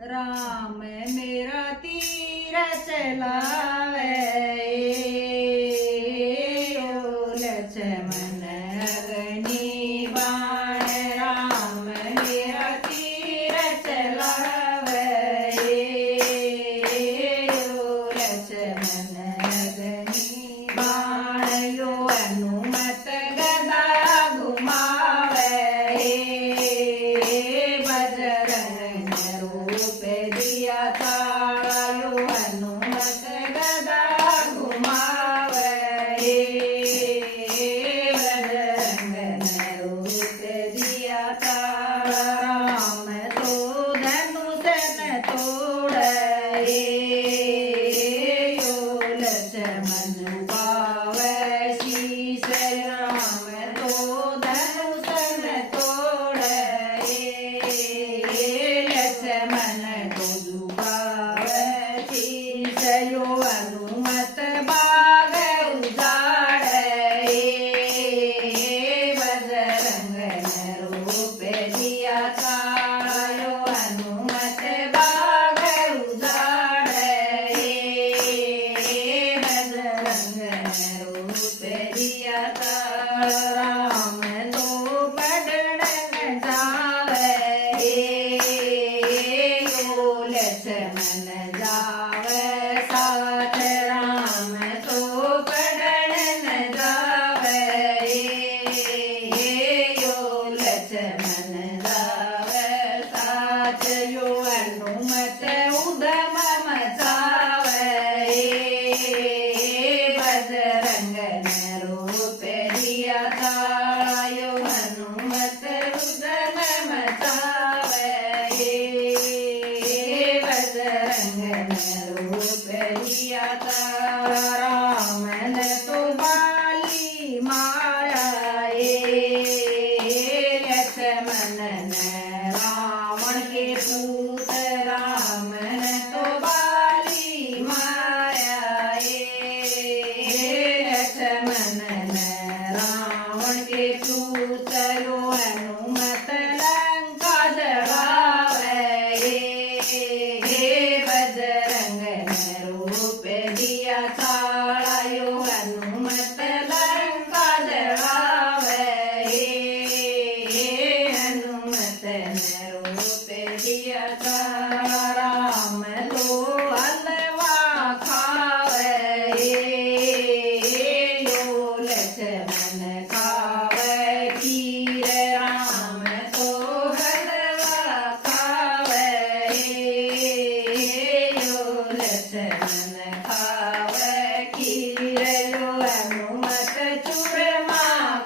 राम मेरा तीर चलावे लक्ष्मण अग्नि बाण राम मेरा तीर चलावे लक्ष्मण अग्नि बाण यो हनुमत गदा घुमावे बजरंग रूप दिया तारा यो हनुमत गदा घुमावे बजरंग रूप दिया तारा राम तो धनुष न तोड़े यो लक्ष्मण पावे शीश राम तो धनुष न तोड़े लक्ष्मण तो जुगावे शीश यो हनुमत बाग उजाड़े बजरंग रूप दिया तारा यो हनुमत बाग उजाड़े बजरंग रूप दिया तारा राम तो पढ़न न जावे यो लक्ष्मण जावे साथ राम तो पढ़न न जावे यो लक्ष्मण जावे साथ यो हनुमत उदम मचावे बजरंग रूप दिया तारा यो हनुमत उदम मचावे बजरंग रूप दिया तारा राम ने तो बाली मारा लक्ष्मण ने रावण के पूत राम ने तो बाली मारा लक्ष्मण ने रावण के पूत यो हनुमत लंका जलावे बजरंग रूप दिया तारा यो हनुमत लंका जलावे हनुमत रूप दिया तारा राम तो हलवा खावे यो लक्ष्मण खावे खीर राम तो हलवा खावे यो लक्ष्मण खावे खीर यो हनुमत चूरमा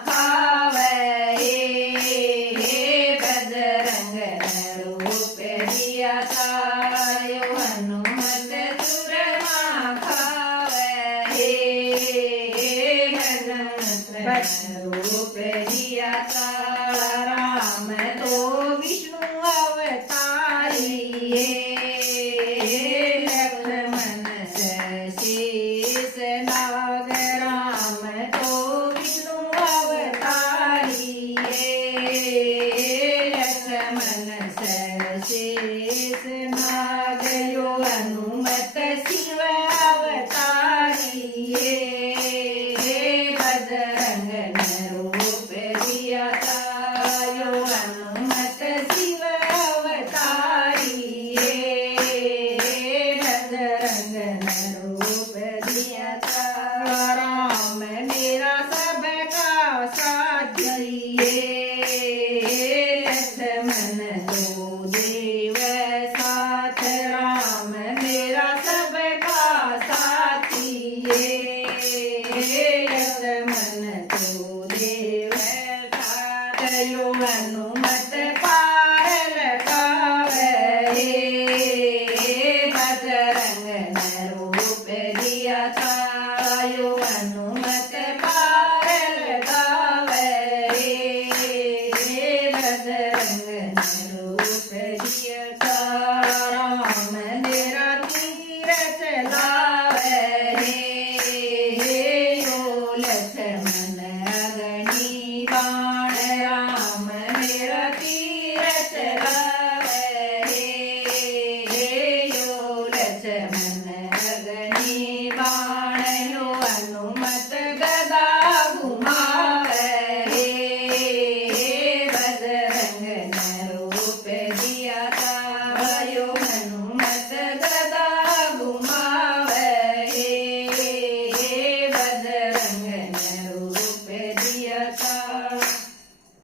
खावे बजरंग रूप दिया तारा यो हनुमत चूरमा खावे हनुमत रूप दिया तारा राम तो विष्णु अवतारी लक्ष्मण शेष नाग राम तो विष्णु अवतारी लक्ष्मण शेष नाग यो हनुमत शिव अवतारी बजरंग रूप दिया तारा यो हनुमत शिव अवतारी बजरंग रूप दिया तारा राम मेरा सबका साथी लक्ष्मण तो देव साथ राम मेरा सबका साथी लक्ष्मण तो देव साथ यो हनुमत पार लगावे बजरंग रूप दिया तारा यो हनुमत पार लगावे बजरंग रूप दिया तारा राम मेरा तीर चलावे यो लक्ष्मण अग्नि बाण राम मेरा तीर चलावे અગ્નિ